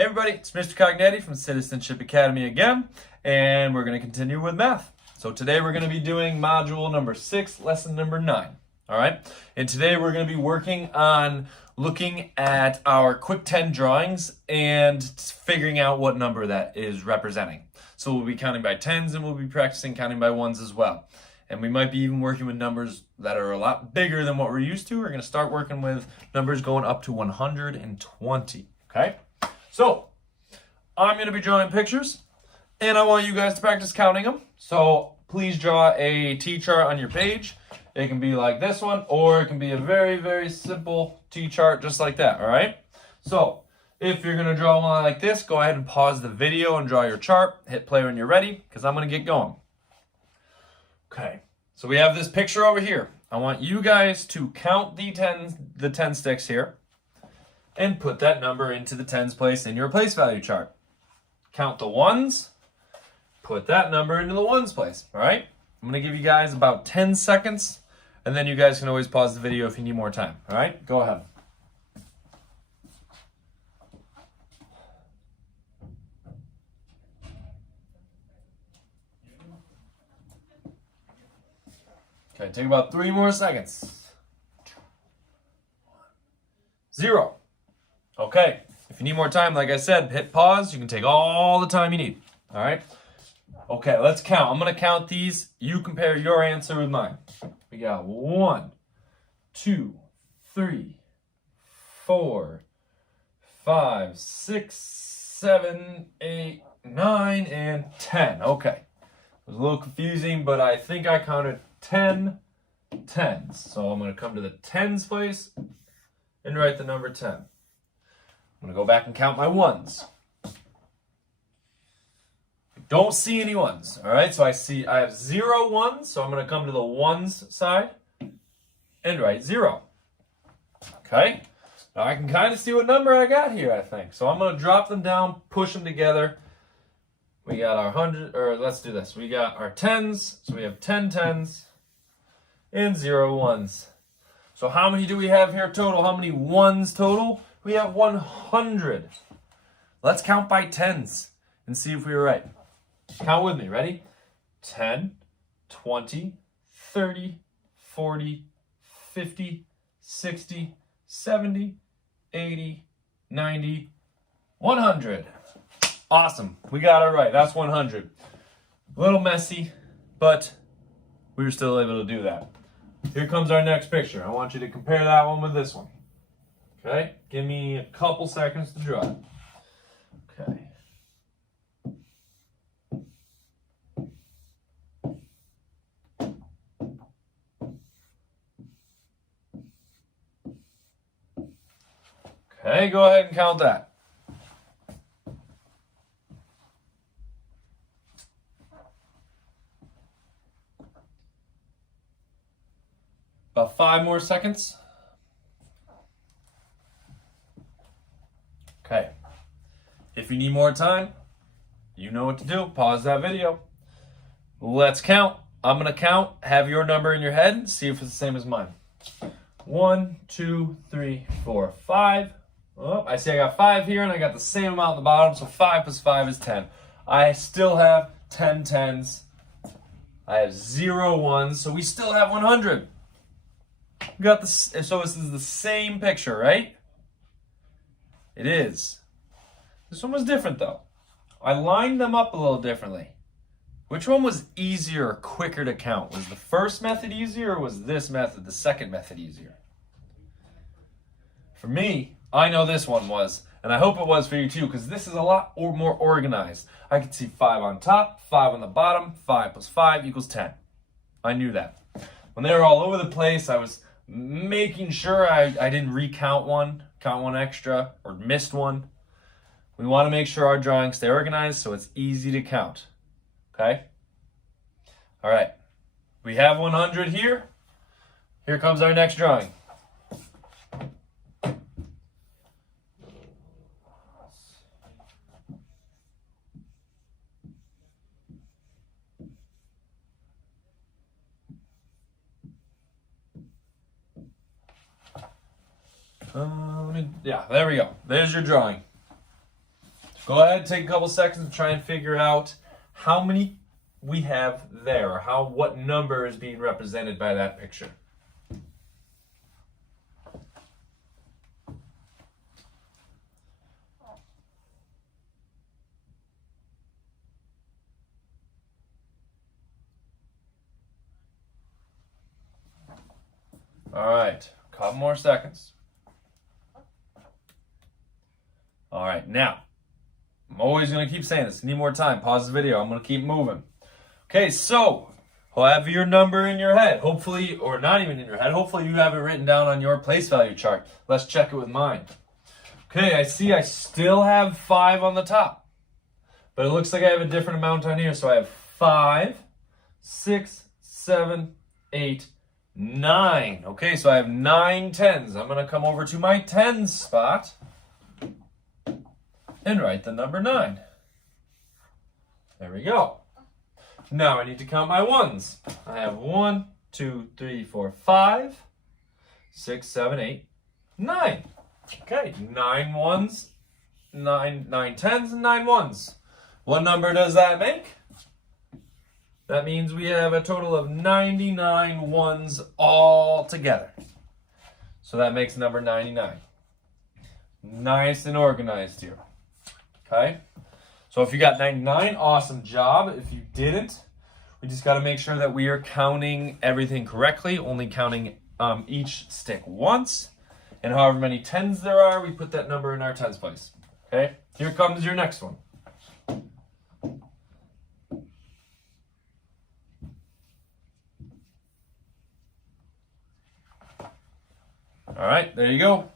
Hey everybody, it's Mr. Cognetti from Citizenship Academy again, and we're going to continue with math. So today we're going to be doing module number 6, lesson number 9. All right, and today we're going to be working on looking at our quick 10 drawings and figuring out what number that is representing. So we'll be counting by tens and we'll be practicing counting by ones as well. And we might be even working with numbers that are a lot bigger than what we're used to. We're going to start working with numbers going up to 120, okay? So, I'm going to be drawing pictures, and I want you guys to practice counting them. So, please draw a T-chart on your page. It can be like this one, or it can be a very, very simple T-chart just like that, all right? So, if you're going to draw one like this, go ahead and pause the video and draw your chart. Hit play when you're ready, because I'm going to get going. Okay, so we have this picture over here. I want you guys to count the 10 sticks here and put that number into the tens place in your place value chart. Count the ones, put that number into the ones place, all right? I'm going to give you guys about 10 seconds, and then you guys can always pause the video if you need more time, all right? Go ahead. Okay, take about 3 more seconds. 0. Okay, if you need more time, like I said, hit pause. You can take all the time you need, all right? Okay, let's count. I'm going to count these. You compare your answer with mine. We got 1, 2, 3, 4, 5, 6, 7, 8, 9, and 10. Okay, it was a little confusing, but I think I counted 10 tens. So I'm going to come to the tens place and write the number 10. I'm going to go back and count my ones. I don't see any ones. All right, so I have 0 ones, so I'm going to come to the ones side and write 0. Okay, now I can kind of see what number I got here, I think. So I'm going to drop them down, push them together. We got our 100, or let's do this. We got our tens, so we have 10 tens and 0 ones. So how many do we have here total? How many ones total? We have 100. Let's count by tens and see if we were right. Count with me, ready? 10, 20, 30, 40, 50, 60, 70, 80, 90, 100. Awesome, we got it right, that's 100. A little messy, but we were still able to do that. Here comes our next picture. I want you to compare that one with this one. Okay, give me a couple seconds to draw it. Okay. Okay, go ahead and count that. About 5 more seconds. Okay, if you need more time, you know what to do. Pause that video. Let's count. I'm going to count. Have your number in your head. See if it's the same as mine. 1, 2, 3, 4, 5. Oh, I see I got 5 here, and I got the same amount at the bottom, so 5 plus 5 is 10. I still have 10 tens. I have 0 ones, so we still have 100. We got this, so this is the same picture, right? It is. This one was different though. I lined them up a little differently. Which one was easier or quicker to count? Was the first method easier or was this method, the second method, easier? For me, I know this one was, and I hope it was for you too, because this is a lot more organized. I could see 5 on top, 5 on the bottom, 5 plus 5 equals 10. I knew that. When they were all over the place, I was making sure I didn't recount one, count one extra, or missed one. We want to make sure our drawings stay organized so it's easy to count. Okay? All right. We have 100 here. Here comes our next drawing. Yeah, there we go. There's your drawing. Go ahead, take a couple seconds to try and figure out how many we have there, or what number is being represented by that picture. All right, a couple more seconds. All right, now, I'm always going to keep saying this. Need more time. Pause the video. I'm going to keep moving. Okay, so have your number in your head, hopefully, or not even in your head. Hopefully you have it written down on your place value chart. Let's check it with mine. Okay, I see I still have 5 on the top, but it looks like I have a different amount on here. So I have 5, 6, 7, 8, 9. Okay, so I have 9 tens. I'm going to come over to my tens spot and write the number 9. There we go. Now I need to count my ones. I have 1, 2, 3, 4, 5, 6, 7, 8, 9. Okay, 9 ones, 9 tens, and 9 ones. What number does that make? That means we have a total of 99 ones all together. So that makes number 99. Nice and organized here. Okay? So if you got 99, awesome job. If you didn't, we just got to make sure that we are counting everything correctly, only counting each stick once. And however many tens there are, we put that number in our tens place. Okay? Here comes your next one. All right, there you go.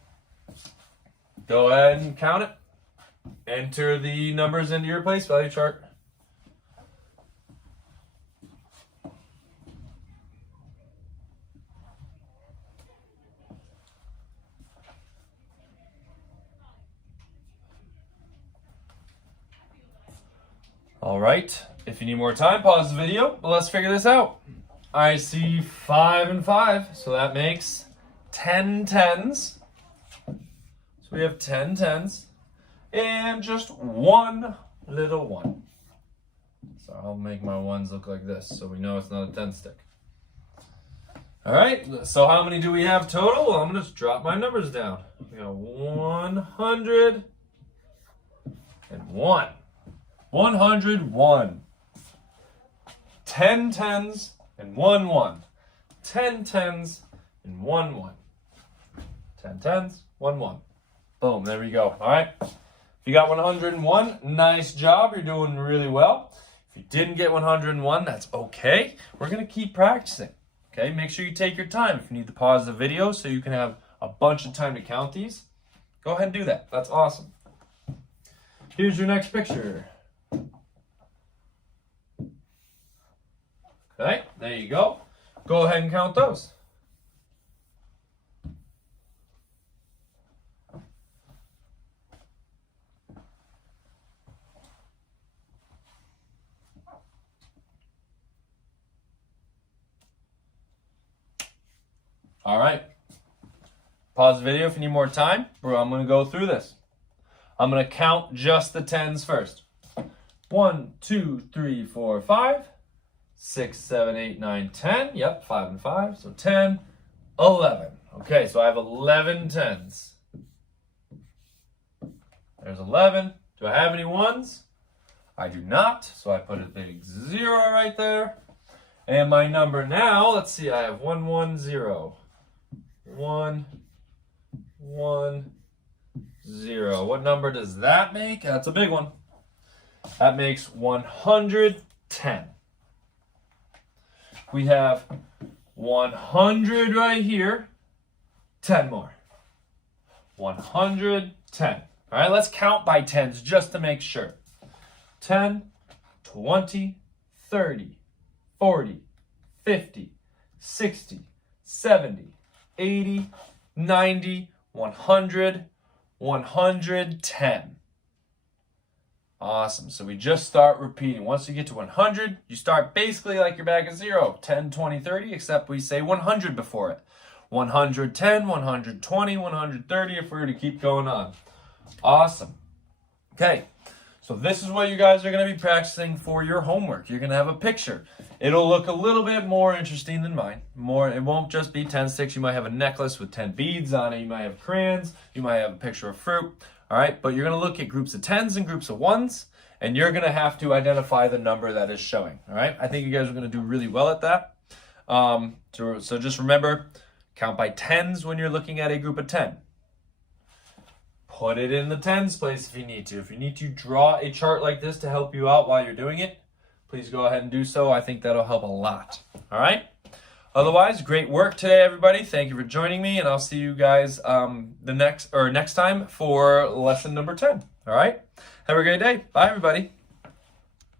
Go ahead and count it. Enter the numbers into your place value chart. All right, if you need more time, pause the video, but let's figure this out. I see 5 and 5, so that makes 10 tens. So we have 10 tens. And just one little one. So I'll make my ones look like this so we know it's not a 10 stick. All right, so how many do we have total? Well, I'm going to just drop my numbers down. We got 100 and 1. 101. 10 tens and 1 1. 10 tens and 1 1. 10 tens, 1 1. Boom, there we go. All right. If you got 101, nice job. You're doing really well. If you didn't get 101, that's okay. We're going to keep practicing. Okay, make sure you take your time. If you need to pause the video so you can have a bunch of time to count these, go ahead and do that. That's awesome. Here's your next picture. Okay, there you go. Go ahead and count those. All right. Pause the video if you need more time. I'm going to go through this. I'm going to count just the tens first. 1, 2, 3, 4, 5, 6, 7, 8, 9, 10. Yep, 5 and 5. So 10, 11. Okay, so I have 11 tens. There's 11. Do I have any ones? I do not. So I put a big 0 right there. And my number now, let's see, I have 1, 1, 0. 1, 1, 0. What number does that make? That's a big one. That makes 110. We have 100 right here. 10 more. 110. All right, let's count by tens just to make sure. 10, 20, 30, 40, 50, 60, 70, 80, 90, 100, 110. Awesome. So we just start repeating. Once you get to 100, you start basically like you're back at 0. 10, 20, 30, except we say 100 before it. 110, 120, 130 if we were to keep going on. Awesome. Okay. So this is what you guys are going to be practicing for your homework. You're going to have a picture. It'll look a little bit more interesting than mine. It won't just be 10 sticks. You might have a necklace with 10 beads on it. You might have crayons. You might have a picture of fruit. All right, but you're going to look at groups of 10s and groups of 1s, and you're going to have to identify the number that is showing. All right, I think you guys are going to do really well at that. So just remember, count by 10s when you're looking at a group of 10. Put it in the 10s place if you need to. If you need to draw a chart like this to help you out while you're doing it, please go ahead and do so. I think that'll help a lot. All right? Otherwise, great work today, everybody. Thank you for joining me, and I'll see you guys next time for lesson number 10. All right? Have a great day. Bye, everybody.